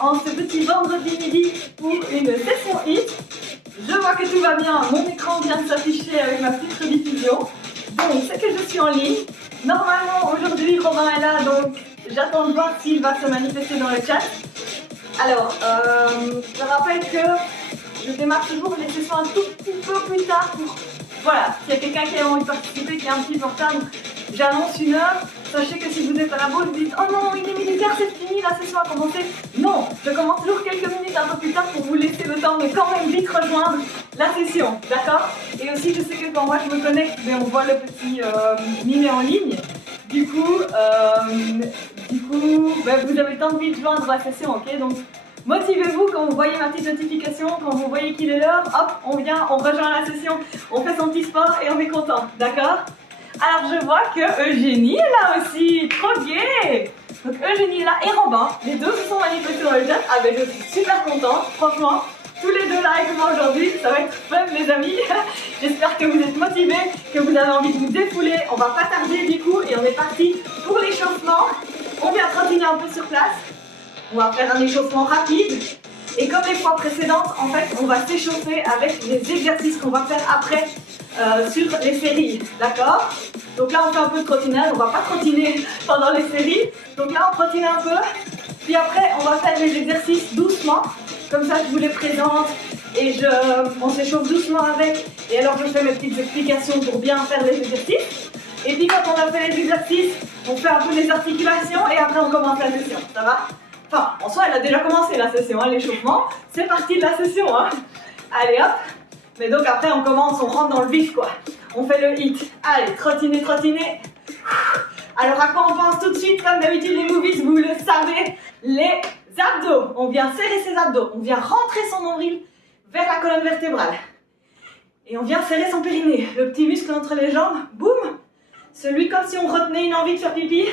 en ce petit vendredi midi pour une session HIIT. Je vois que tout va bien, mon écran vient de s'afficher avec ma petite rediffusion. Donc c'est que je suis en ligne. Normalement aujourd'hui Robin est là, donc j'attends de voir s'il va se manifester dans le chat. Alors, je rappelle que je démarre toujours les sessions un tout petit peu plus tard pour... Voilà, s'il y a quelqu'un qui a envie de participer, qui est un petit peu en retard, j'annonce une heure. Sachez que si vous êtes à la bourse, vous dites « Oh non, il est militaire, c'est fini, la session a commencé ». Non, je commence toujours quelques minutes un peu plus tard pour vous laisser le temps de quand même vite rejoindre la session, d'accord? Et aussi, je sais que quand moi je me connecte, on voit le petit mimet en ligne. Du coup, vous avez le temps de vite joindre la session, ok? Donc, motivez-vous quand vous voyez ma petite notification, quand vous voyez qu'il est l'heure, hop, on vient, on rejoint la session, on fait son petit sport et on est content, d'accord? Alors je vois que Eugénie est là aussi, trop gai! Donc Eugénie est là et Robin, les deux se sont manifestés dans le chat. Ah ben je suis super contente, franchement, tous les deux là avec moi aujourd'hui, ça va être fun les amis. J'espère que vous êtes motivés, que vous avez envie de vous défouler. On va pas tarder du coup et on est parti pour l'échauffement. On vient trottiner un peu sur place. On va faire un échauffement rapide. Et comme les fois précédentes, en fait, on va s'échauffer avec les exercices qu'on va faire après sur les séries, d'accord? Donc là, on fait un peu de trottinage, on va pas trottiner pendant les séries. Donc là, on trottine un peu. Puis après, on va faire les exercices doucement. Comme ça, je vous les présente et on s'échauffe doucement avec. Et alors, je fais mes petites explications pour bien faire les exercices. Et puis, quand on a fait les exercices, on fait un peu les articulations et après, on commence la session, ça va? Enfin, en soi, elle a déjà commencé la session, hein, l'échauffement. C'est parti de la session, hein. Allez, hop. Mais donc après, on commence, on rentre dans le vif, quoi. On fait le HIIT. Allez, trottiner, trottiner. Alors, à quoi on pense tout de suite? Comme d'habitude, les movies, vous le savez, les abdos. On vient serrer ses abdos. On vient rentrer son nombril vers la colonne vertébrale. Et on vient serrer son périnée. Le petit muscle entre les jambes, boum. Celui comme si on retenait une envie de faire pipi.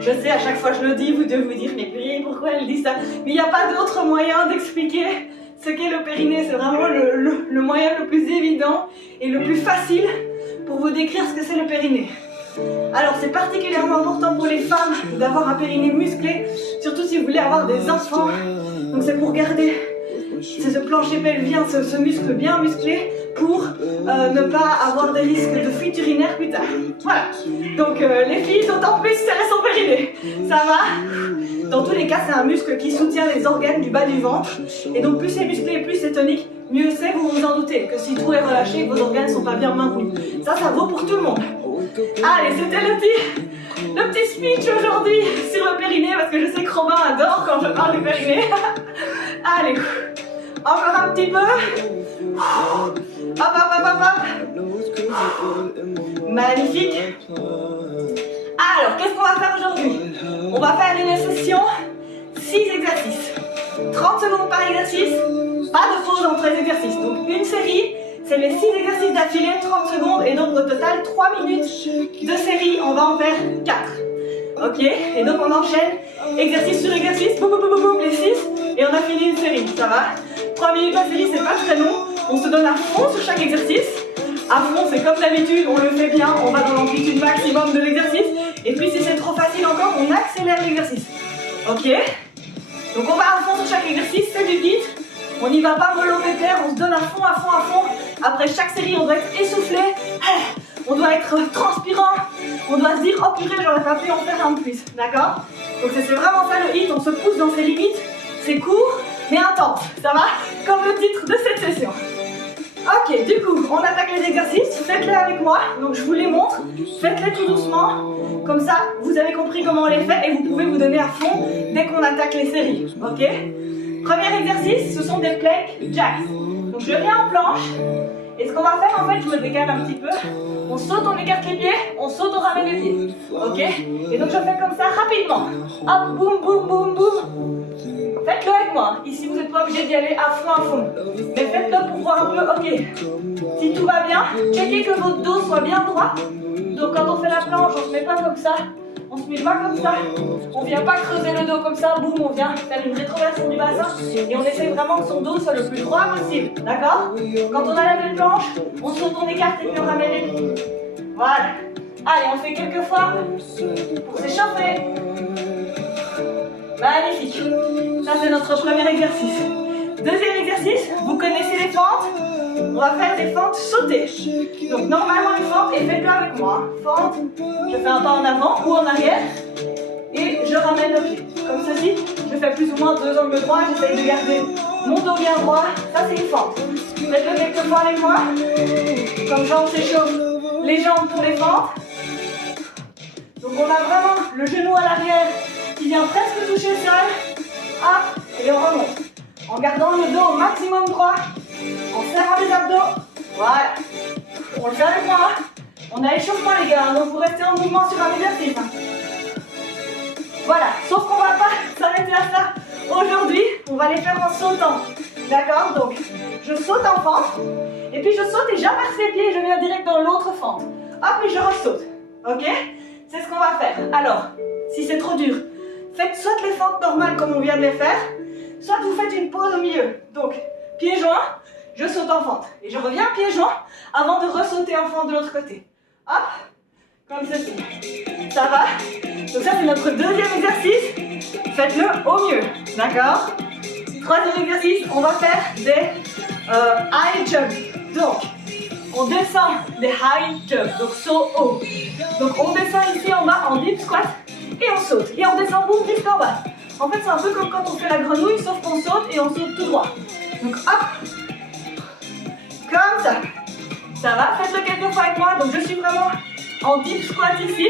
Je sais, à chaque fois je le dis, vous devez vous dire, mais purée, pourquoi elle dit ça? Mais il n'y a pas d'autre moyen d'expliquer ce qu'est le périnée. C'est vraiment le moyen le plus évident et le plus facile pour vous décrire ce que c'est le périnée. Alors, c'est particulièrement important pour les femmes d'avoir un périnée musclé, surtout si vous voulez avoir des enfants. Donc c'est pour garder ce plancher pelvien, ce muscle bien musclé, pour ne pas avoir des risques de fuite urinaire plus tard. Voilà. Donc les filles, d'autant plus serrer son périnée. Ça va? Dans tous les cas, c'est un muscle qui soutient les organes du bas du ventre. Et donc plus c'est musclé et plus c'est tonique, mieux c'est, vous vous en doutez, que si tout est relâché, vos organes ne sont pas bien maintenus. Ça vaut pour tout le monde. Allez, c'était le petit speech aujourd'hui sur le périnée, parce que je sais que Robin adore quand je parle du périnée. Allez, encore un petit peu. Hop, hop, hop, hop, hop. Magnifique. Alors, qu'est-ce qu'on va faire aujourd'hui? On va faire une session 6 exercices. 30 secondes par exercice, pas de pause entre les exercices. Donc, une série, c'est les 6 exercices d'affilée, 30 secondes, et donc au total, 3 minutes de série, on va en faire 4. Ok? Et donc, on enchaîne exercice sur exercice, boum, boum, boum, boum, les 6, et on a fini une série, ça va? 3 minutes la série, c'est pas très long. On se donne à fond sur chaque exercice. À fond, c'est comme d'habitude, on le fait bien, on va dans l'amplitude maximum de l'exercice. Et puis si c'est trop facile encore, on accélère l'exercice. Ok? Donc on va à fond sur chaque exercice, c'est du HIIT. On n'y va pas mollo pépère, on se donne à fond, à fond, à fond. Après chaque série, on doit être essoufflé. On doit être transpirant. On doit se dire, oh purée, j'aurais pas pu en faire un de plus. D'accord? Donc c'est vraiment ça le HIIT, on se pousse dans ses limites. C'est court, mais intense. Ça va? Comme le titre de cette session. Ok, du coup, on attaque les exercices, faites-les avec moi, donc je vous les montre, faites-les tout doucement, comme ça vous avez compris comment on les fait et vous pouvez vous donner à fond dès qu'on attaque les séries, ok? Premier exercice, ce sont des plank jacks. Donc je viens en planche, et ce qu'on va faire en fait, je me décale un petit peu, on saute, on écarte les pieds, on saute, on ramène les pieds, ok? Et donc je fais comme ça rapidement, hop, boum, boum, boum, boum. Faites-le avec moi, ici vous n'êtes pas obligé d'y aller à fond, mais faites-le pour voir un peu, ok, si tout va bien, checkez que votre dos soit bien droit, donc quand on fait la planche, on se met pas comme ça, on se met pas comme ça, on vient pas creuser le dos comme ça, boum, on vient faire une rétroversion du bassin, et on essaie vraiment que son dos soit le plus droit possible, d'accord? Quand on a la belle planche, on saute, on écarte et puis on ramène les pieds, voilà, allez, on fait quelques fois pour s'échauffer. Magnifique. Magnifique. Ça, c'est notre premier exercice. Deuxième exercice, vous connaissez les fentes. On va faire des fentes sautées. Donc, normalement, une fente, et faites-le avec moi. Fente, je fais un pas en avant ou en arrière. Et je ramène le pied. Comme ceci, je fais plus ou moins 2 angles droits. J'essaye de garder mon dos bien droit. Ça, c'est une fente. Faites-le quelques fois avec moi. Comme ça, on s'échauffe les jambes pour les fentes. Donc, on a vraiment le genou à l'arrière qui vient presque toucher le sol. Hop, et on remonte. En gardant le dos au maximum droit. En serrant les abdos. Voilà. On le fait avec moi. On a échauffement, les gars. Donc, vous restez en mouvement sur un exercice. Voilà. Sauf qu'on ne va pas s'arrêter à ça aujourd'hui. On va les faire en sautant. D'accord? Donc, je saute en fente. Et puis, je saute et j'inverse les pieds et je viens direct dans l'autre fente. Hop, et je ressaute. Ok? C'est ce qu'on va faire. Alors, si c'est trop dur, faites soit les fentes normales comme on vient de les faire, soit vous faites une pause au milieu. Donc, pieds joints, je saute en fente. Et je reviens pieds joints avant de ressauter en fente de l'autre côté. Hop, comme ceci. Ça va? Donc ça, c'est notre deuxième exercice. Faites-le au mieux. D'accord? Troisième exercice, on va faire des high jump. Donc, on descend des high jump, donc saut haut. Donc on descend ici en bas en deep squat et on saute. Et on descend boum jusqu'en bas. En fait, c'est un peu comme quand on fait la grenouille, sauf qu'on saute et on saute tout droit. Donc hop, comme ça. Ça va? Faites-le quelques fois avec moi. Donc je suis vraiment en deep squat ici,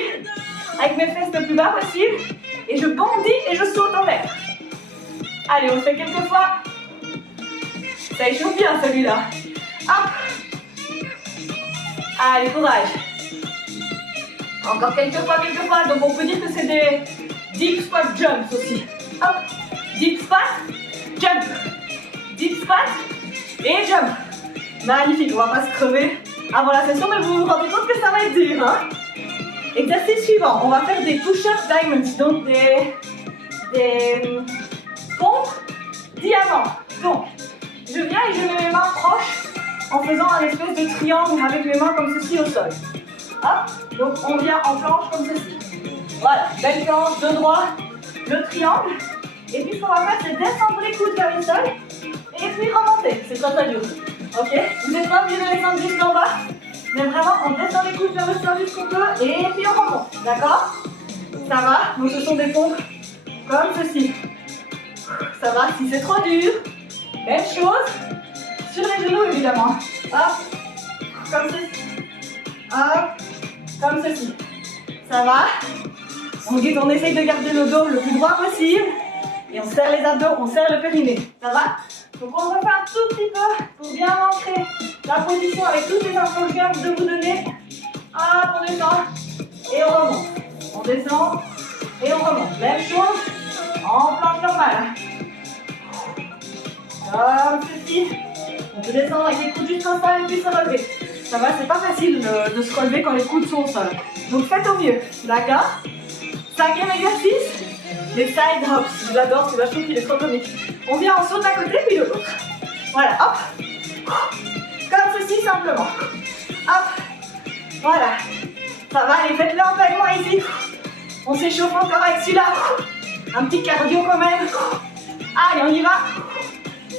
avec mes fesses le plus bas possible. Et je bondis et je saute en l'air. Allez, on le fait quelques fois. Ça échauffe bien celui-là. Hop. Allez, courage. Encore quelques fois. Donc on peut dire que c'est des deep squat jumps aussi. Hop. Deep squat, jump. Deep squat et jump. Magnifique, on va pas se crever avant la session, mais vous vous rendez compte que ça va être dur, hein? Exercice suivant, on va faire des push-up diamonds, donc des pompes diamants. Donc, je viens et je mets mes mains proches en faisant un espèce de triangle avec mes mains comme ceci au sol. Hop, donc on vient en planche comme ceci. Voilà, belle planche, de droit, le triangle. Et puis ce qu'on va faire, c'est descendre les coudes vers le sol et puis remonter. C'est ça dur. Ok? Vous n'êtes pas obligé de descendre jusqu'en bas, mais vraiment on descend les coudes vers le sol jusqu'on peut et puis on remonte. D'accord? Ça va? Donc ce sont des pompes comme ceci. Ça va? Si c'est trop dur, même chose. Sur les genoux évidemment. Hop, comme ceci. Hop, comme ceci. Ça va? On essaye de garder le dos le plus droit possible. Et on serre les abdos, on serre le périnée. Ça va? Donc on refait un tout petit peu pour bien ancrer la position avec toutes les infos que je viens de vous donner. Hop, on descend et on remonte. On descend et on remonte. Même chose en planche normale. Comme ceci. On peut descendre avec les coudes jusqu'au sol et puis se relever. Ça va, c'est pas facile de se relever quand les coudes sont au sol. Donc faites au mieux, d'accord? Cinquième exercice, les side hops. Je l'adore, c'est vachement qu'il est trop comique. On vient en saute à côté puis de l'autre. Voilà, hop. Comme ceci simplement. Hop. Voilà. Ça va, allez, faites-le un peu avec moi ici. On s'échauffe encore avec celui-là. Un petit cardio quand même. Allez, on y va.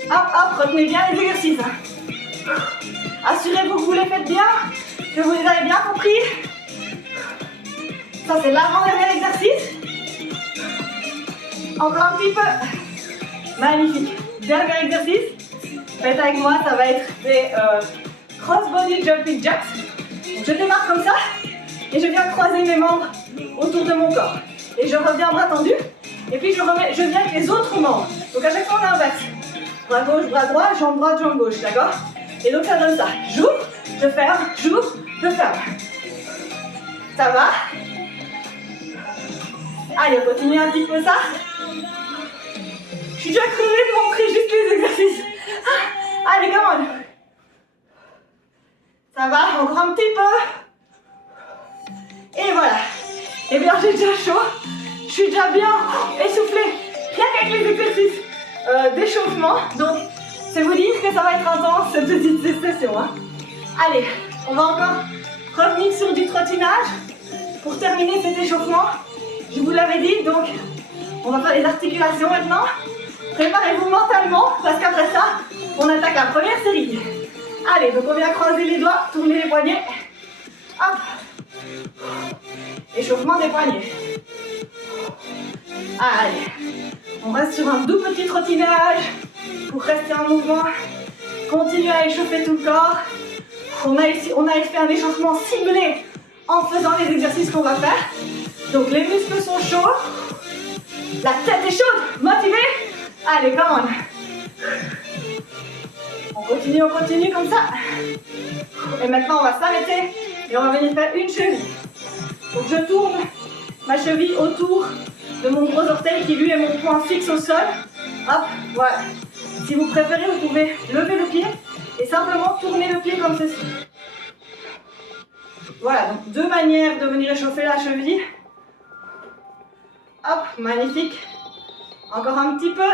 Hop, hop, retenez bien les exercices. Assurez-vous que vous les faites bien, que vous les avez bien compris. Ça, c'est l'avant-dernier exercice. Encore un petit peu. Magnifique. Dernier exercice. Faites avec moi, ça va être des cross-body jumping jacks. Donc, je démarre comme ça et je viens croiser mes membres autour de mon corps. Et je reviens bras tendu. Et puis je viens avec les autres membres. Donc à chaque fois, on inverse. Bras gauche, bras droit, jambe droite, jambe gauche. D'accord? Et donc ça donne ça. J'ouvre, je ferme, j'ouvre, je ferme. Ça va? Allez, on continue un petit peu ça. Je suis déjà crevée de montrer juste les exercices. Allez, come on. Ça va? Encore un petit peu. Et voilà. Et bien, j'ai déjà chaud. Je suis déjà bien essoufflée. Rien qu'avec les exercices d'échauffement. Donc, c'est vous dire que ça va être intense cette petite session. Hein. Allez, on va encore revenir sur du trottinage pour terminer cet échauffement. Je vous l'avais dit, donc On va faire les articulations maintenant. Préparez-vous mentalement parce qu'après ça, on attaque la première série. Allez, donc on vient croiser les doigts, tourner les poignets. Hop. Échauffement des poignets. Allez, on reste sur un doux petit trottinage pour rester en mouvement. Continuez à échauffer tout le corps. On a fait un échauffement ciblé en faisant les exercices qu'on va faire. Donc les muscles sont chauds. La tête est chaude, motivée. Allez, come on. On continue comme ça. Et maintenant, on va s'arrêter et on va venir faire une cheville. Donc je tourne ma cheville autour de mon gros orteil qui lui est mon point fixe au sol. Hop, voilà. Si vous préférez, vous pouvez lever le pied et simplement tourner le pied comme ceci. Voilà, donc deux manières de venir échauffer la cheville. Hop, magnifique. Encore un petit peu.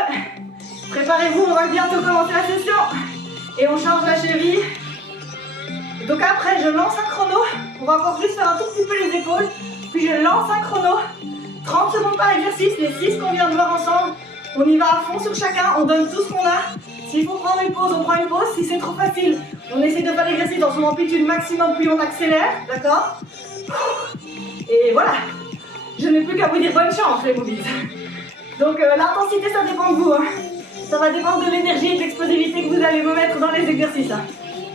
Préparez-vous, on va bientôt commencer la session. Et on change la cheville. Donc après, je lance un chrono. On va encore juste faire un tout petit peu les épaules. Puis je lance un chrono. 30 secondes par exercice, les 6 qu'on vient de voir ensemble. On y va à fond sur chacun, on donne tout ce qu'on a. S'il faut prendre une pause, on prend une pause. Si c'est trop facile, on essaie de faire l'exercice dans son amplitude maximum, puis on accélère, d'accord? Et voilà. Je n'ai plus qu'à vous dire bonne chance, les movies. Donc l'intensité, ça dépend de vous. Hein. Ça va dépendre de l'énergie et de l'explosivité que vous allez vous mettre dans les exercices. Hein.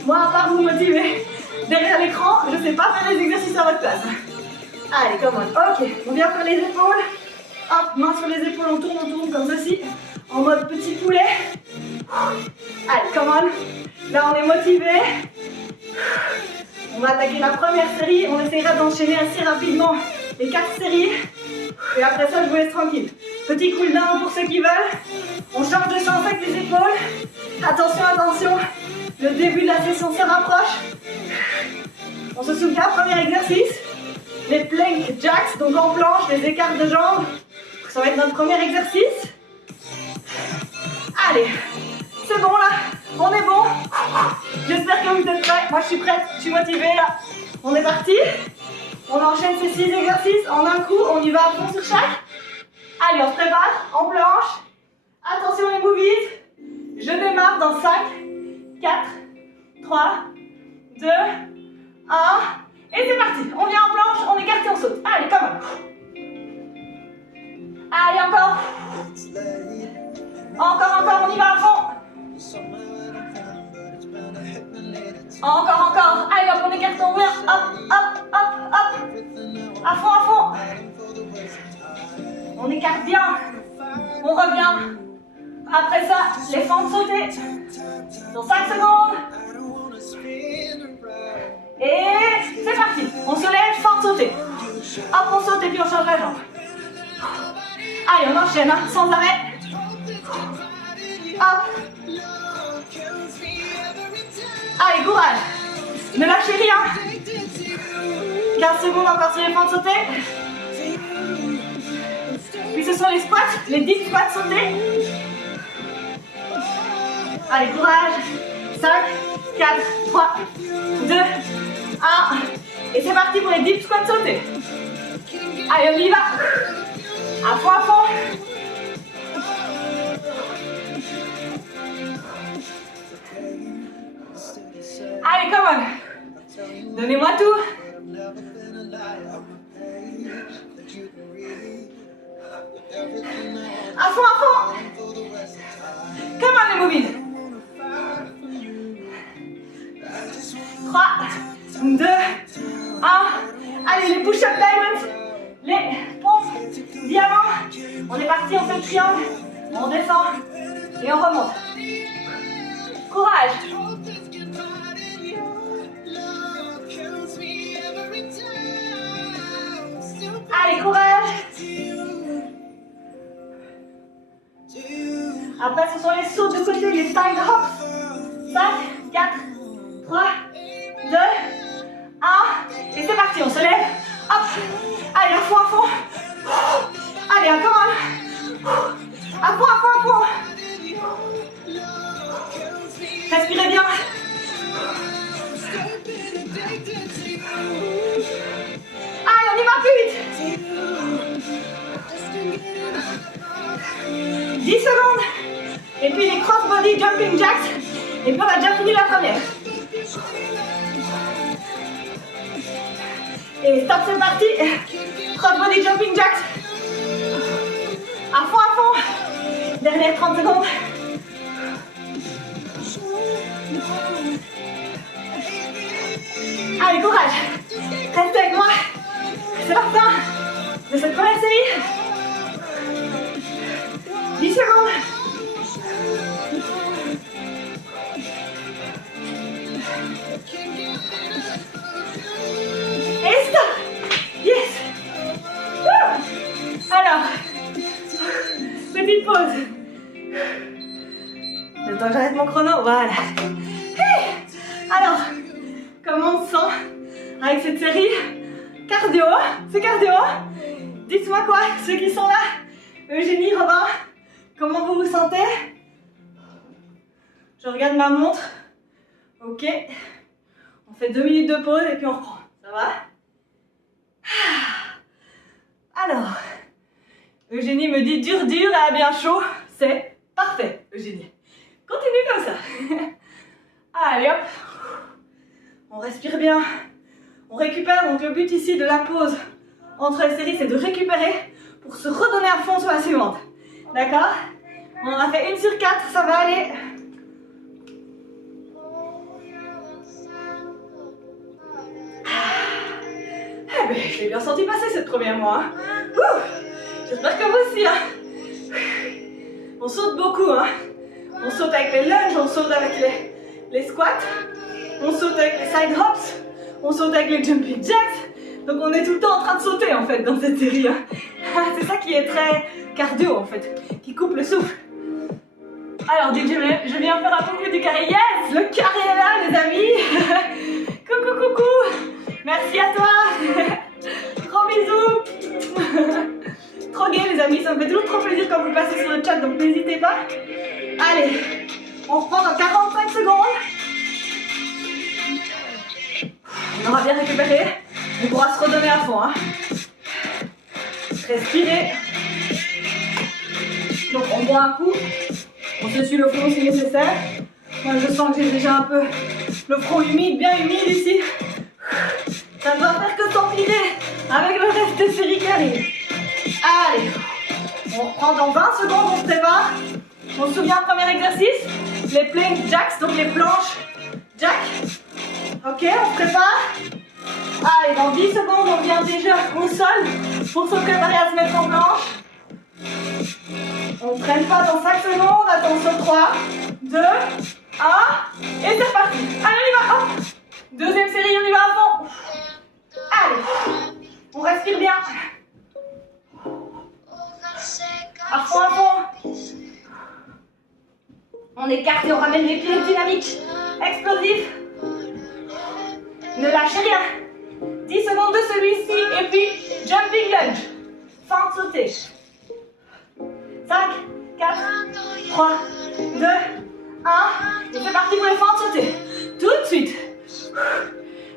Moi, à part vous motiver derrière l'écran, je ne sais pas faire les exercices à votre place. Allez, come on. Ok, on vient faire les épaules. Hop, main sur les épaules, on tourne comme ceci. En mode petit poulet. Allez, come on. Là, on est motivé. On va attaquer la première série. On essaiera d'enchaîner assez rapidement les 4 séries. Et après ça, je vous laisse tranquille. Petit cool down pour ceux qui veulent. On change de sens avec les épaules. Attention, attention. Le début de la session se rapproche. On se souvient, premier exercice. Les plank jacks, donc en planche, les écarts de jambes. Ça va être notre premier exercice. Allez, c'est bon là, on est bon. J'espère que vous êtes prêts. Moi je suis prête, je suis motivée là. On est parti. On enchaîne ces 6 exercices en un coup, on y va à fond sur chaque. Allez, on se prépare en planche. Attention les movies. Je démarre dans 5, 4, 3, 2, 1. Et c'est parti. On vient en planche, on écarte et on saute. Allez, come on. Allez, encore. Encore, on y va à fond. Encore. Allez, hop, on écarte, on vient. Hop. À fond. On écarte bien. On revient. Après ça, les fentes sautées. Dans 5 secondes. Et c'est parti. On se lève, fente sautée. Hop, on saute et puis on change la jambe. Allez, on enchaîne, hein, sans arrêt. Hop. Allez, courage. Ne lâchez rien. 15 secondes encore sur les fentes sautées. Puis ce sont les squats, les deep squats sautés. Allez, courage. 5, 4, 3, 2, 1. Et c'est parti pour les deep squats sautés. Allez, on y va. À fond. Allez, come on. Donnez-moi tout. À fond. Come on, les movies. 3, 2, 1. Allez, les push-up diamonds. Les pompes diamants. On est parti, on fait le triangle. On descend et on remonte. Courage. Allez, courage. Après, ce sont les sauts de côté, les side hops. 5, 4, 3, 2, 1. Et c'est parti, on se lève. Hop. Allez, à fond. Allez, encore un. À fond. Respirez bien. Allez, on y va plus vite. 10 secondes. Et puis les cross-body jumping jacks. Et puis on a déjà fini la première. Et stop, c'est parti. Cross-body jumping jacks. À fond. Dernière 30 secondes. Allez, courage. Restez avec moi. C'est la fin de cette première série. 10 secondes. Et stop. Yes. Alors, petite pause. Le temps que j'arrête mon chrono, voilà. Alors, comment on se sent avec cette série cardio? C'est cardio? Dites-moi quoi, ceux qui sont là. Eugénie, Robin, comment vous vous sentez? Je regarde ma montre. Ok. On fait 2 minutes de pause et puis on reprend. Ça va? Alors, Eugénie me dit dur, elle a bien chaud. C'est parfait, Eugénie. Continue comme ça. Allez hop. On respire bien. On récupère. Donc le but ici de la pause entre les séries, c'est de récupérer pour se redonner à fond sur la suivante. D'accord? On en a fait 1 sur 4, ça va aller. Eh ben, je l'ai bien senti passer cette première mois. Hein. J'espère que vous aussi. Hein. On saute beaucoup. Hein. On saute avec les lunges, on saute avec les squats, on saute avec les side hops, on saute avec les jumping jacks. Donc on est tout le temps en train de sauter en fait dans cette série. Hein. C'est ça qui est très cardio en fait, qui coupe le souffle. Alors DJ, je viens faire un coucou du carré. Yes, le carré est là les amis. Coucou. Merci à toi. Gros bisous. Trop gay les amis, ça me fait toujours trop plaisir quand vous passez sur le chat, donc n'hésitez pas. Allez, on reprend dans 45 secondes. On aura bien récupéré. On pourra se redonner à fond. Hein. Respirez. Donc on boit un coup. On s'essuie le front si nécessaire. Moi je sens que j'ai déjà un peu le front humide, bien humide ici. Ça ne va faire que s'empirer avec le reste des séries qui arrivent. Allez, on reprend dans 20 secondes, on se prépare. On se souvient, premier exercice, les plank jacks, donc les planches jack. Ok, on se prépare. Allez, dans 10 secondes, on vient déjà au sol pour se préparer à se mettre en planche. On ne traîne pas dans 5 secondes. Attention, 3, 2, 1. Et c'est reparti. Allez, on y va. Hop. Deuxième série, on y va à fond. Allez, on respire bien. À fond. On écarte et on ramène les pieds dynamiques, explosifs. Ne lâchez rien. 10 secondes de celui-ci et puis jumping lunge. Fin de sauter. 5, 4, 3, 2, 1. Et c'est parti pour les fins de sauter. Tout de suite.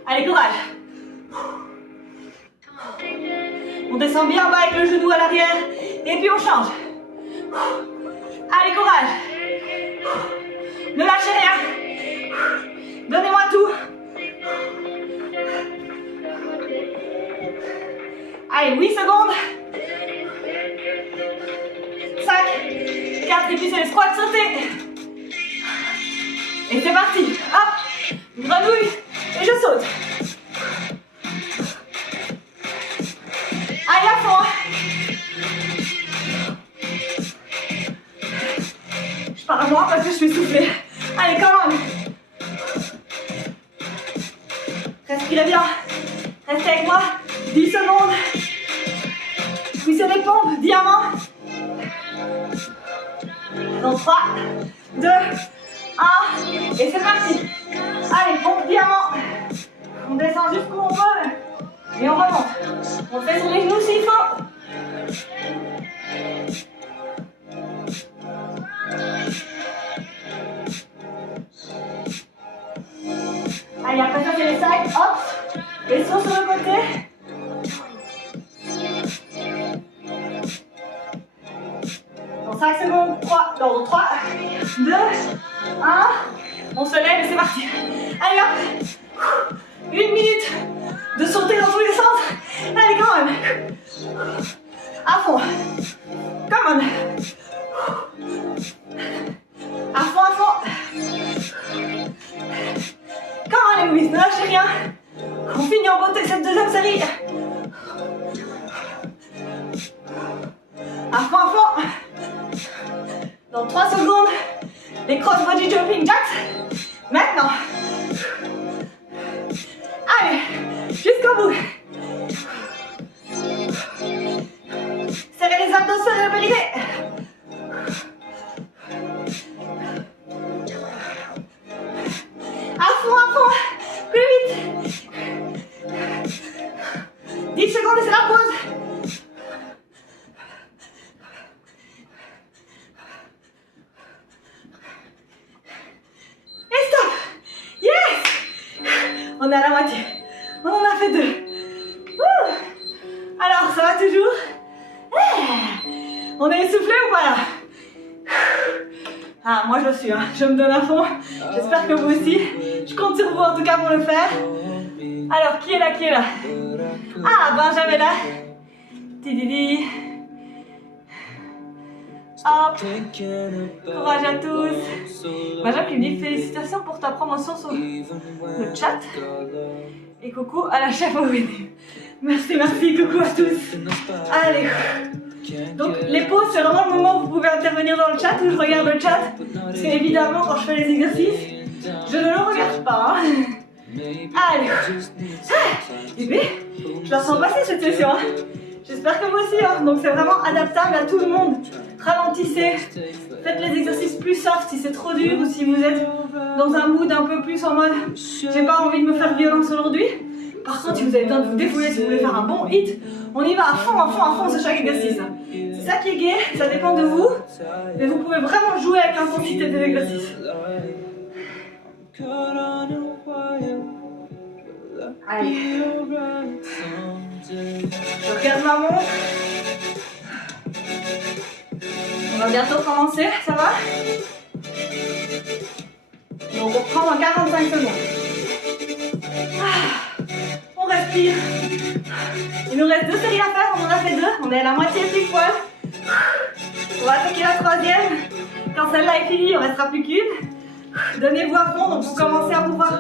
Allez, courage. On descend bien bas avec le genou à l'arrière. Et puis on change. Allez, courage. Ne lâchez rien. Donnez-moi tout. Allez, 8 secondes. 5, 4, et puis c'est les squats sautés. Et c'est parti. Hop, grenouille. Et je saute. Allez, à fond. Je pars à moi parce que je suis soufflée. Allez, quand même. Respirez bien. Restez avec moi. 10 secondes. Poussez les pompes, diamant. Dans 3, 2, 1. Et c'est parti. Allez, pompe diamant. On descend jusqu'où on peut. Et on remonte. On fait sur les genoux s'il faut. Allez, après ça, c'est les sides. Hop. Les sauts sur le côté. Dans 5 secondes, 3, 2, 1. On se lève et c'est parti. Allez hop. 1 minute de sauter dans tous les sens. Allez, quand même. À fond. Come on. À fond, à fond. Come on les Louise, ne lâchez rien. On finit en beauté cette deuxième série. À fond, à fond. Dans 3 secondes, les cross-body jumping jacks. Maintenant. Allez, jusqu'au bout. Serrez les abdos, serrez le périnée. À fond, plus vite. 10 secondes et c'est la pause. Et stop. Yes. On est à la moitié. On en a fait 2. Alors, ça va toujours? On est essoufflé ou pas là? Ah, moi je le suis, hein. Je me donne à fond. J'espère que vous aussi. Je compte sur vous en tout cas pour le faire. Alors, qui est là? Ah, Benjamin est là. Tididi. Hop. Courage à tous. Benjamin qui me dit félicitations pour ta promotion sur le chat. Et coucou à la chef Aurélie. Merci, coucou à tous. Allez. Donc les pauses, c'est vraiment le moment où vous pouvez intervenir dans le chat, où je regarde le chat. Parce qu'évidemment, quand je fais les exercices, je ne le regarde pas. Allez. Et puis, je la sens passer cette session. J'espère que vous aussi. Donc c'est vraiment adaptable à tout le monde. Ralentissez. Faites les exercices plus soft si c'est trop dur ou si vous êtes dans un mood un peu plus en mode j'ai pas envie de me faire violence aujourd'hui. Par contre, si vous avez besoin de vous défouler, si vous voulez faire un bon hit, on y va à fond sur chaque exercice. C'est ça qui est gai, ça dépend de vous. Mais vous pouvez vraiment jouer avec l'intensité des exercices. Allez. Je regarde ma montre. On va bientôt commencer, ça va? Donc on reprend dans 45 secondes. On respire. Il nous reste 2 séries à faire, on en a fait 2. On est à la moitié pile poil. On va attaquer la 3e. Quand celle-là est finie, il ne restera plus qu'une. Donnez-vous à fond, donc vous commencez à pouvoir.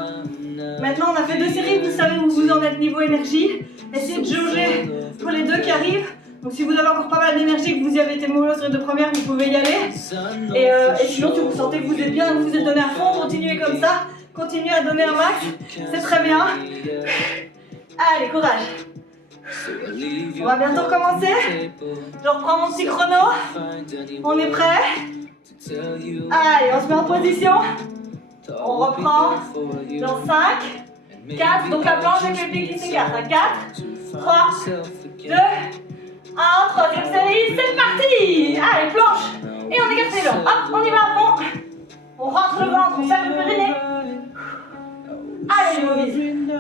Maintenant, on a fait 2 séries, vous savez où vous en êtes niveau énergie. Essayez de jauger pour les 2 qui arrivent. Donc si vous avez encore pas mal d'énergie, que vous y avez été mollo sur les 2 premières, vous pouvez y aller. Et sinon, si vous sentez que vous êtes bien, que vous êtes donné à fond, continuez comme ça. Continuez à donner un max, c'est très bien. Allez, courage. On va bientôt commencer. Je reprends mon petit chrono. On est prêt? Allez, on se met en position. On reprend dans 5, 4. Donc la planche avec les pieds qui s'écartent. 4, 3, 2, 1. Troisième série, c'est parti. Allez, planche. Et on écarte les jambes. Hop, on y va à fond. On rentre le ventre, on serre le périnée. Allez, Louise.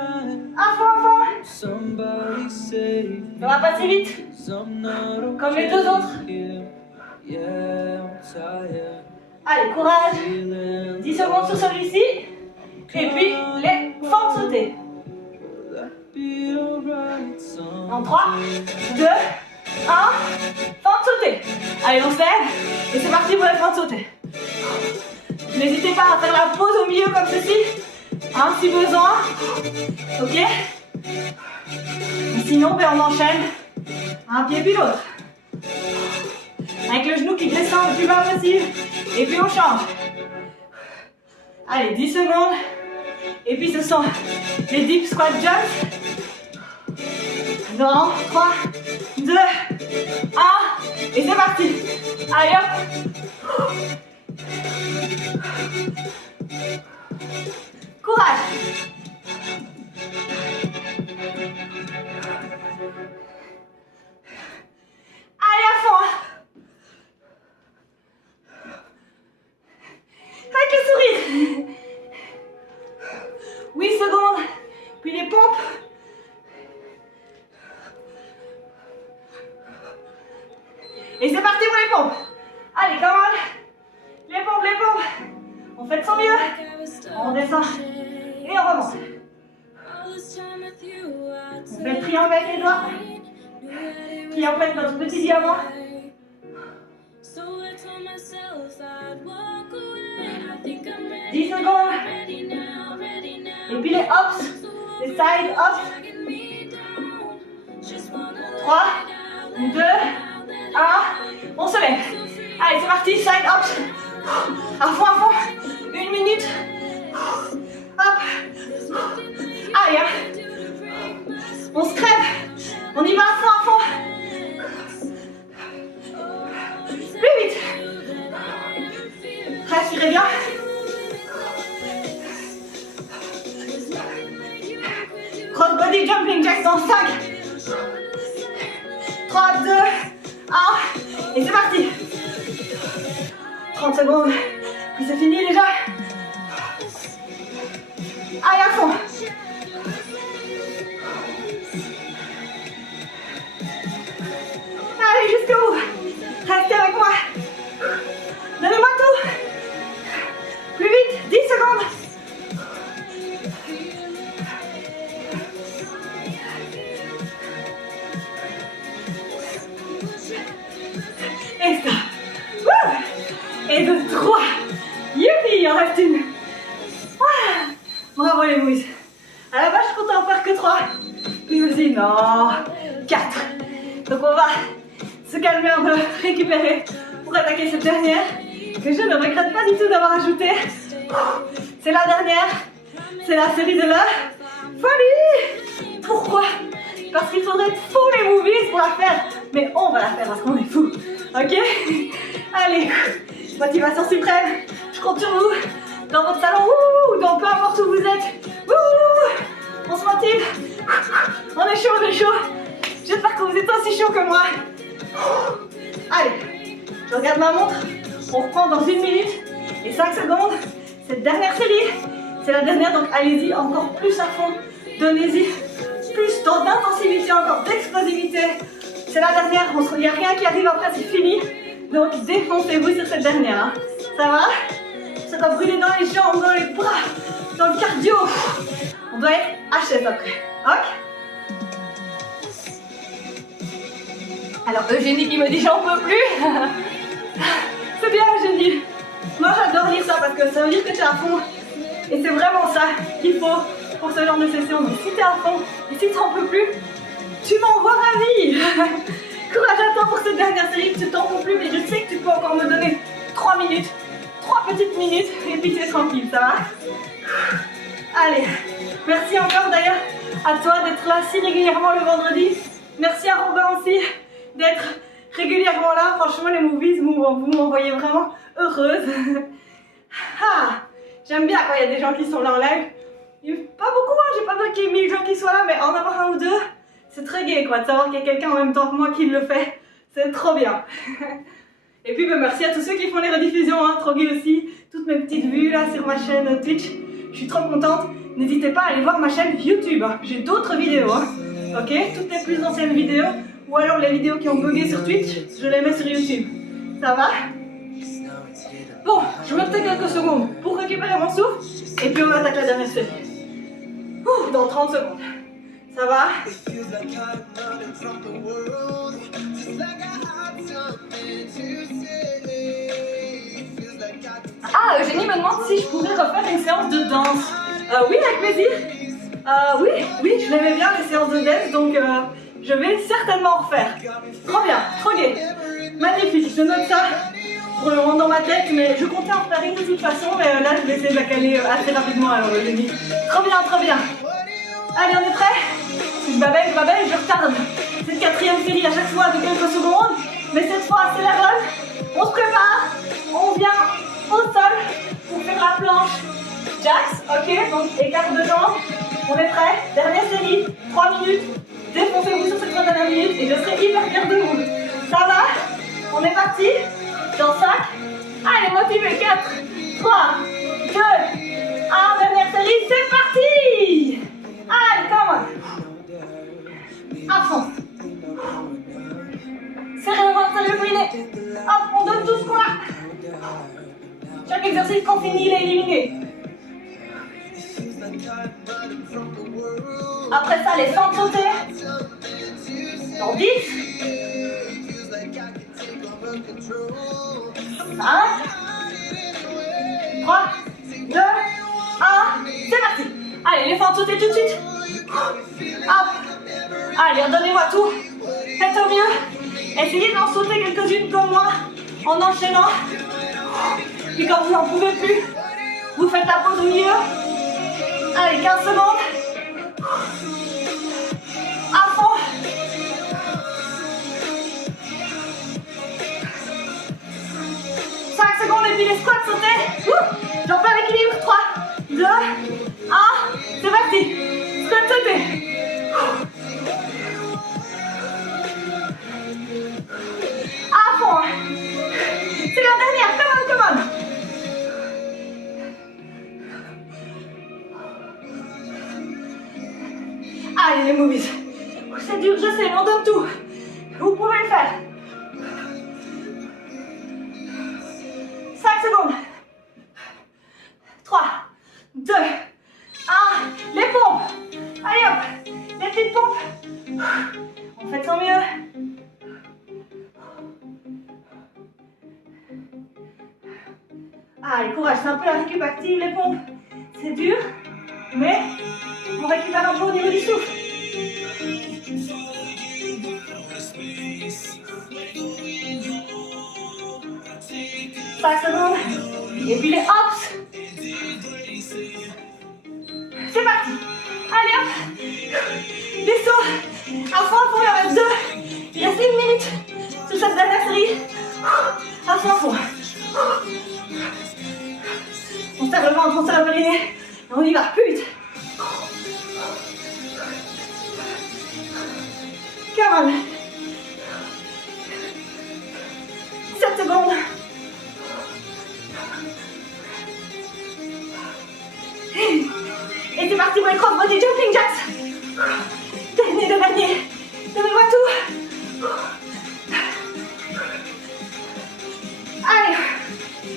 À fond. Ça va passer vite. Comme les 2 autres. Allez, courage. 10 secondes sur celui-ci. Et puis, les fentes sautées. En 3, 2, 1. Fente sautée. Allez, on se lève. Et c'est parti pour les fentes sautées. N'hésitez pas à faire la pause au milieu comme ceci. Si besoin. Ok. Et sinon, ben, on enchaîne un pied puis l'autre. Avec le genou qui descend le plus bas possible. Et puis on change. Allez, 10 secondes. Et puis ce sont les deep squat jumps. Dans 3, 2, 1. Et c'est parti. Allez hop. Courage. Allez à fond. Avec le sourire. 8 secondes. Puis les pompes. Et c'est parti pour les pompes. redescend et on remonte. On fait le triangle avec les doigts, qui est en fait notre petit diamant. 10 secondes. Et puis les hops, les side hops. 3, 2, 1. On se lève. Allez, c'est parti, side hops. À fond, à fond. 1 minute. Hop. Allez, hein. On se crève. On y va à fond, à fond. Plus vite. Respirez bien. Cross body jumping jacks dans 5, 3, 2, 1. Et c'est parti. 30 secondes. Puis c'est fini déjà. Allez, à fond. Allez, jusqu'au bout. Restez avec moi. Donnez-moi tout. Plus vite, 10 secondes. Et stop. Et de 3. Youpi, il en reste une. Bravo les mouses. À la base, je comptais en faire que 3. Puis je me suis dit, non, 4. Donc on va se calmer un peu, récupérer pour attaquer cette dernière que je ne regrette pas du tout d'avoir ajoutée. C'est la dernière. C'est la série de la folie. Pourquoi? Parce qu'il faudrait être fou les movies pour la faire. Mais on va la faire parce qu'on est fou. Ok? Allez, motivation suprême. Je compte sur vous. Dans votre salon, dans peu importe où vous êtes. On se motive. On est chaud, on est chaud. J'espère que vous êtes aussi chaud que moi. Allez, je regarde ma montre. On reprend dans 1 minute et 5 secondes. Cette dernière série, c'est la dernière, donc allez-y encore plus à fond. Donnez-y plus d'intensité, encore d'explosivité. C'est la dernière, il n'y a rien qui arrive après, c'est fini. Donc défoncez-vous sur cette dernière. Hein. Ça va? Ça doit brûler dans les jambes, dans les bras, dans le cardio. On doit être HS après. Ok? Alors Eugénie qui me dit j'en peux plus. C'est bien Eugénie. Moi j'adore lire ça parce que ça veut dire que tu es à fond. Et c'est vraiment ça qu'il faut pour ce genre de session. Donc si tu es à fond et si tu n'en peux plus, tu m'envoies ravi. Courage à toi pour cette dernière série, tu t'en peux plus, mais je sais que tu peux encore me donner 3 minutes, 3 petites minutes, et puis c'est tranquille, ça va? Allez, merci encore d'ailleurs à toi d'être là si régulièrement le vendredi. Merci à Robin aussi d'être régulièrement là. Franchement, les movies, vous m'envoyez vraiment heureuse. J'aime bien quand il y a des gens qui sont là en live. Pas beaucoup, hein, j'ai pas besoin qu'il y ait 1000 gens qui soient là, mais en avoir un ou deux, c'est très gai quoi, de savoir qu'il y a quelqu'un en même temps que moi qui le fait. C'est trop bien. Et puis merci à tous ceux qui font les rediffusions, hein, trop gai aussi. Toutes mes petites vues là sur ma chaîne Twitch. Je suis trop contente. N'hésitez pas à aller voir ma chaîne YouTube. Hein. J'ai d'autres vidéos. Hein. Ok, toutes les plus anciennes vidéos. Ou alors les vidéos qui ont bugué sur Twitch, je les mets sur YouTube. Ça va? Bon, je me tais quelques secondes pour récupérer mon souffle. Et puis on attaque la dernière série. Dans 30 secondes. Ça va? Ah, Eugénie me demande si je pourrais refaire une séance de danse. Oui, avec plaisir. Oui, je l'aimais bien les séances de danse, donc je vais certainement en refaire. Trop bien, trop gai. Magnifique, je note ça pour le moment dans ma tête, mais je comptais en faire une de toute façon, mais là je vais essayer de la caler assez rapidement alors Eugénie. Trop bien, trop bien. Allez, on est prêts? Si je babelle, je retarde. Cette 4e série à chaque fois de quelques secondes, mais cette fois c'est la bonne. On se prépare, on vient au sol pour faire la planche jacks, ok, donc écart de jambes. On est prêts? Dernière série, 3 minutes. Défoncez-vous sur cette 3 dernières minutes et je serai hyper fière de vous. Ça va? On est parti? Dans 5. Allez, motivez, 4, 3, 2, 1, dernière série, c'est parti! Allez, come on! À fond. Serrez le ventre, serrez le périnée. Hop, on donne tout ce qu'on a. Chaque exercice qu'on finit, il est éliminé. Après ça, les fentes sautées. Dans 10. 5. 3, 2, 1. C'est parti. Allez, les fentes sautées tout de suite. Hop. Allez, redonnez-moi tout. Faites au mieux. Essayez d'en sauter quelques-unes comme moi en enchaînant. Puis quand vous n'en pouvez plus, vous faites la pause au milieu. Allez, 15 secondes. À fond. 5 secondes et puis les squats sautés. J'en perds l'équilibre. 3, 2, 1. C'est parti. Squat sauté. À fond. C'est la dernière. Come on, come on. Allez les movies. C'est dur, je sais, mais on donne tout. Vous pouvez le faire. 5 secondes. 3, 2, 1. Les pompes. Allez hop. Les petites pompes. On fait de son mieux. Allez, courage, c'est un peu la récup active, les pompes. C'est dur, mais on récupère un peu au niveau du souffle. 5 secondes. Et puis les hops. C'est parti. Allez hop. Les sauts. À fond, il y en reste 2. Il reste 1 minute sur cette dernière série. À fond. On serre le ventre, on serre le périnée. Et on y va, plus vite. Come on. 7 secondes. Et c'est parti pour les cross-body jumping jacks. Dernier. Donnez-moi tout. Allez.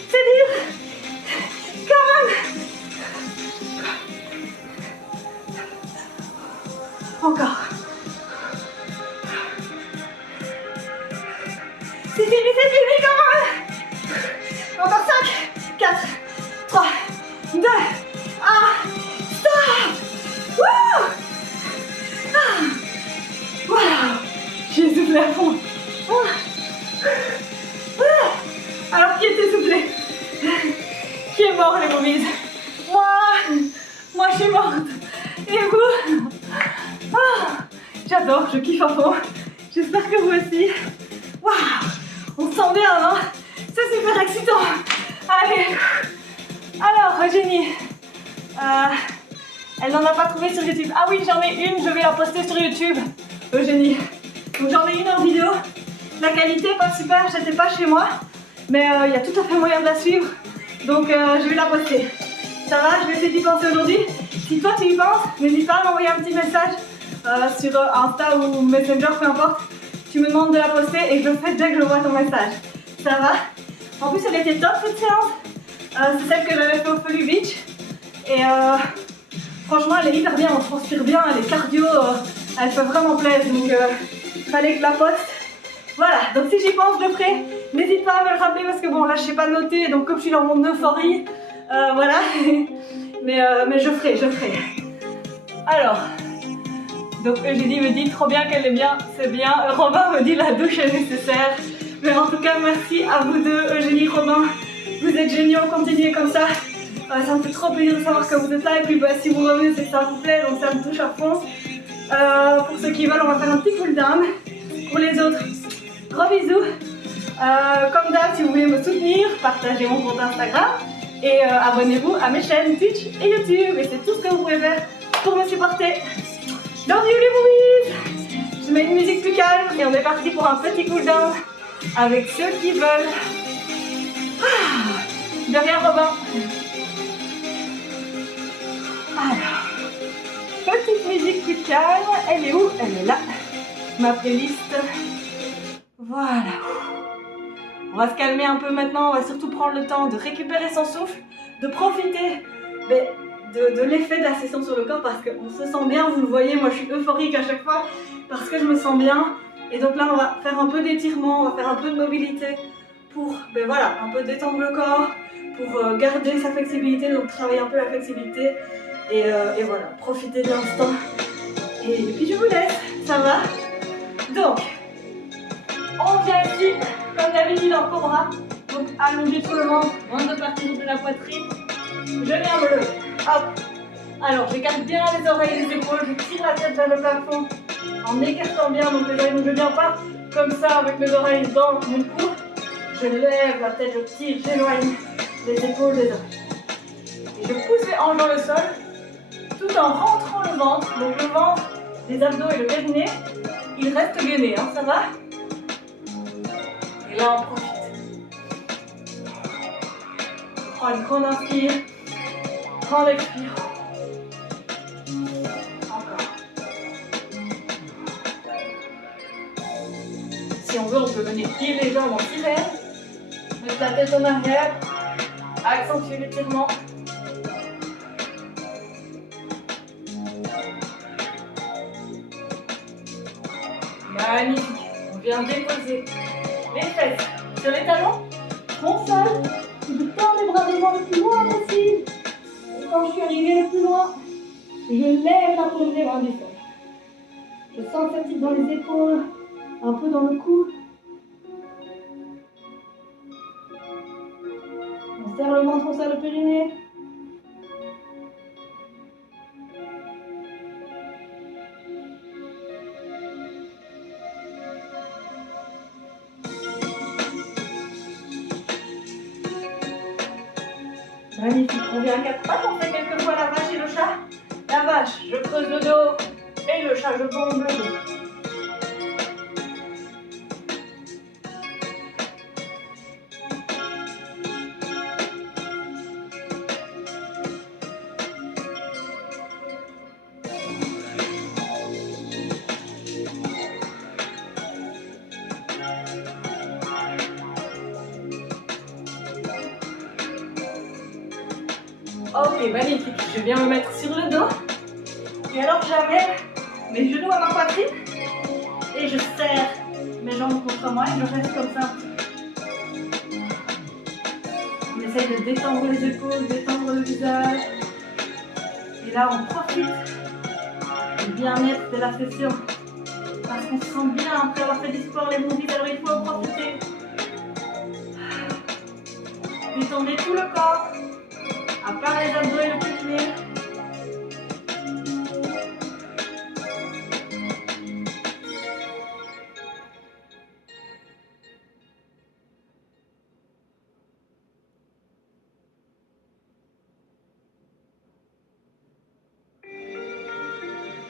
C'est dur. Come on. Encore. C'est fini, come on. Encore 5, 4, 3, 2, 1. Stop. Wouh. Wow. J'ai soufflé à fond. Alors, qui est essoufflé? Qui est mort, les momies? Moi, je suis morte. Et vous? J'adore, je kiffe à fond. J'espère que vous aussi. Waouh, on se sent bien, hein? C'est super excitant. Allez. Alors, Eugénie, elle n'en a pas trouvé sur YouTube. Ah oui, j'en ai une, je vais la poster sur YouTube, Eugénie. Donc j'en ai une en vidéo. La qualité pas super, j'étais pas chez moi, mais il y a tout à fait moyen de la suivre. Donc je vais la poster. Ça va, je vais essayer d'y penser aujourd'hui. Si toi tu y penses, n'hésite pas à m'envoyer un petit message sur Insta ou Messenger, peu importe. Tu me demandes de la poster et je le fais dès que je vois ton message. Ça va? En plus, elle était top cette séance. C'est celle que j'avais fait au Felu Beach. Et franchement, elle est hyper bien, on transpire bien, elle est cardio, elle fait vraiment plaisir. Donc, il fallait que je la poste. Voilà, donc si j'y pense, je le ferai. N'hésite pas à me le rappeler parce que bon, là, je sais pas noter, donc comme je suis dans mon euphorie, voilà. mais je ferai. Alors, donc Eugénie me dit trop bien qu'elle est bien, c'est bien. Robin me dit la douche est nécessaire. Mais en tout cas, merci à vous deux, Eugénie, Robin. Vous êtes géniaux, continuez comme ça. Ça me fait trop plaisir de savoir que vous êtes là. Et puis bah, si vous revenez, c'est que ça vous plaît, donc ça me touche à fond. Pour ceux qui veulent, on va faire un petit cool down. Pour les autres, gros bisous. Comme d'hab, si vous voulez me soutenir, partagez mon compte Instagram. Et abonnez-vous à mes chaînes Twitch et YouTube. Et c'est tout ce que vous pouvez faire pour me supporter. Love you les movies. Je mets une musique plus calme et on est parti pour un petit cool down avec ceux qui veulent. De rien, Robin. Alors, petite musique plus calme. Elle est où? Elle est là. Ma playlist. Voilà. On va se calmer un peu maintenant. On va surtout prendre le temps de récupérer son souffle, de profiter de l'effet de la session sur le corps parce qu'on se sent bien, vous le voyez, moi je suis euphorique à chaque fois parce que je me sens bien. Et donc là on va faire un peu d'étirement, on va faire un peu de mobilité pour voilà, un peu détendre le corps, pour garder sa flexibilité, donc travailler un peu la flexibilité et voilà, profiter de l'instant. Et puis je vous laisse, ça va? Donc, on vient ici, comme d'habitude en cobra, donc allongé sur le ventre, moins de partie de la poitrine. Je viens me lever, hop. Alors j'écarte bien les oreilles et les épaules, je tire la tête vers le plafond en écartant bien donc les oreilles, donc je ne viens pas comme ça avec mes oreilles dans mon cou. Je lève la tête, je tire, j'éloigne les épaules des oreilles. Et je pousse les hanches dans le sol tout en rentrant le ventre. Donc le ventre, les abdos et le périnée, ils restent gainés, hein, ça va? Et là on profite. On prend une grande inspire, grande expire. Encore. Si on veut, on peut venir plier les jambes en sirène, mettre la tête en arrière, accentuer l'étirement. Magnifique. On vient déposer les fesses sur les talons. Mon sol. Je tends les bras devant le plus loin possible. Et quand je suis arrivée le plus loin, je lève la paume des bras du sol. Je sens que ça tire dans les épaules, un peu dans le cou. On serre le ventre, on serre le périnée. Magnifique, on vient à quatre pattes, on fait quelques fois la vache et le chat. La vache, je creuse le dos, et le chat, je bombe le dos. Ok, magnifique. Je viens me mettre sur le dos. Et alors j'amène mes genoux à ma poitrine. Et je serre mes jambes contre moi et je reste comme ça. On essaye de détendre les épaules, détendre le visage. Et là on profite du bien-être de la session. Parce qu'on se sent bien après avoir fait du sport, les mouvements, alors il faut en profiter. Détendez tout le corps. À part les abdos et le périnée.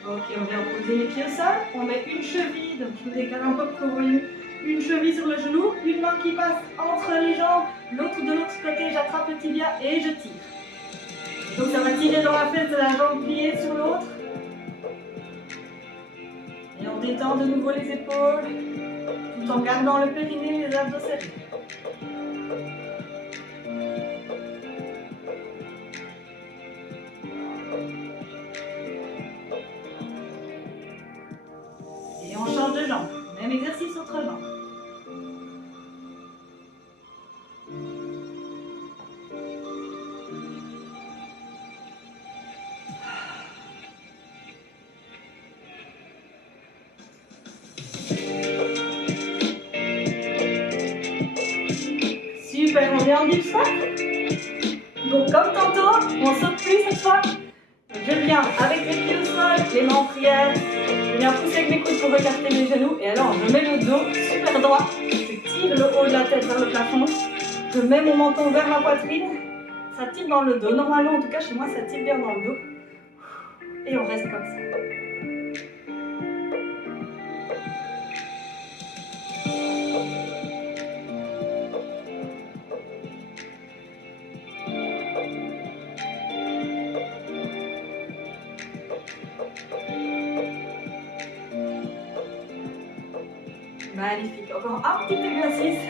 Ok, on vient poser les pieds au sol. On met une cheville, donc je vous décale un peu pour que vous voyez une cheville sur le genou, une main qui passe entre les jambes, l'autre de l'autre côté, j'attrape le tibia et je tire. Donc ça va tirer dans la fesse de la jambe pliée sur l'autre. Et on détend de nouveau les épaules, tout en gardant le périnée et les abdos serrés. Et on change de jambe. Même exercice autre jambe. Super, on vient en deep squat. Donc comme tantôt, on saute plus cette fois. Je viens avec les pieds au sol, les mains en prière. Je viens pousser avec mes coudes pour écarter mes genoux. Et alors, je mets le dos super droit. Je tire le haut de la tête vers le plafond. Je mets mon menton vers ma poitrine. Ça tire dans le dos. Normalement, en tout cas, chez moi, ça tire bien dans le dos. Et on reste comme ça. Magnifique. Encore un petit exercice.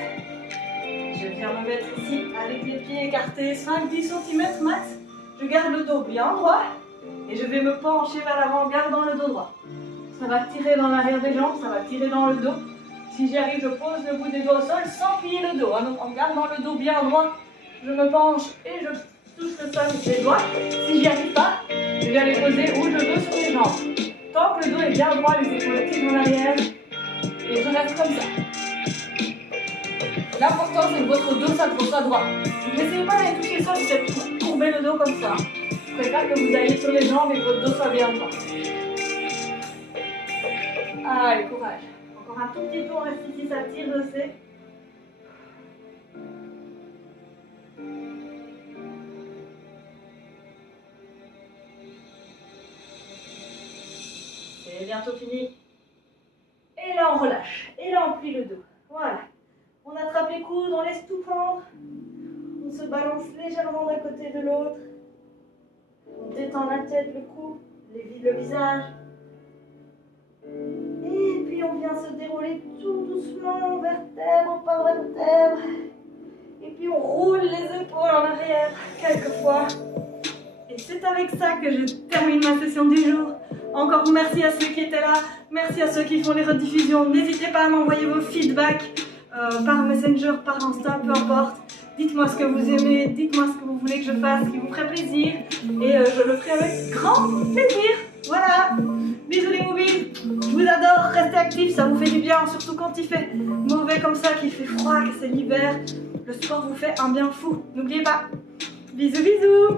Je viens me mettre ici avec les pieds écartés, 5-10 cm max. je garde le dos bien droit et je vais me pencher vers l'avant, gardant le dos droit. Ça va tirer dans l'arrière des jambes, ça va tirer dans le dos. Si j'y arrive, je pose le bout des doigts au sol sans plier le dos. Donc en gardant le dos bien droit, je me penche et je touche le sol avec les doigts. Si j'y arrive pas, je viens les poser où je veux sur les jambes. Tant que le dos est bien droit, les épaules tirent en arrière et je reste comme ça. L'important c'est que votre dos soit droit. Donc n'essayez pas d'aller toucher le sol, c'est pour courber le dos comme ça. Je préfère que vous alliez sur les jambes et que votre dos soit bien droit. Allez, courage. Encore un tout petit peu, on reste ici, ça tire, je sais. C'est bientôt fini. Et là, on relâche. Et là, on plie le dos. Voilà. On attrape les coudes, on laisse tout pendre. On se balance légèrement d'un côté de l'autre. On détend la tête, le cou, le visage. Et puis on vient se dérouler tout doucement, vertèbre par vertèbre. Et puis on roule les épaules en arrière quelquefois. Et c'est avec ça que je termine ma session du jour. Encore merci à ceux qui étaient là, merci à ceux qui font les rediffusions. N'hésitez pas à m'envoyer vos feedbacks par Messenger, par Insta, peu importe. Dites-moi ce que vous aimez, dites-moi ce que vous voulez que je fasse, ce qui vous ferait plaisir. Et je le ferai avec grand plaisir. Voilà. Bisous les mobiles. Je vous adore, restez actifs, ça vous fait du bien, surtout quand il fait mauvais comme ça, qu'il fait froid, que c'est l'hiver. Le sport vous fait un bien fou. N'oubliez pas. Bisous, bisous.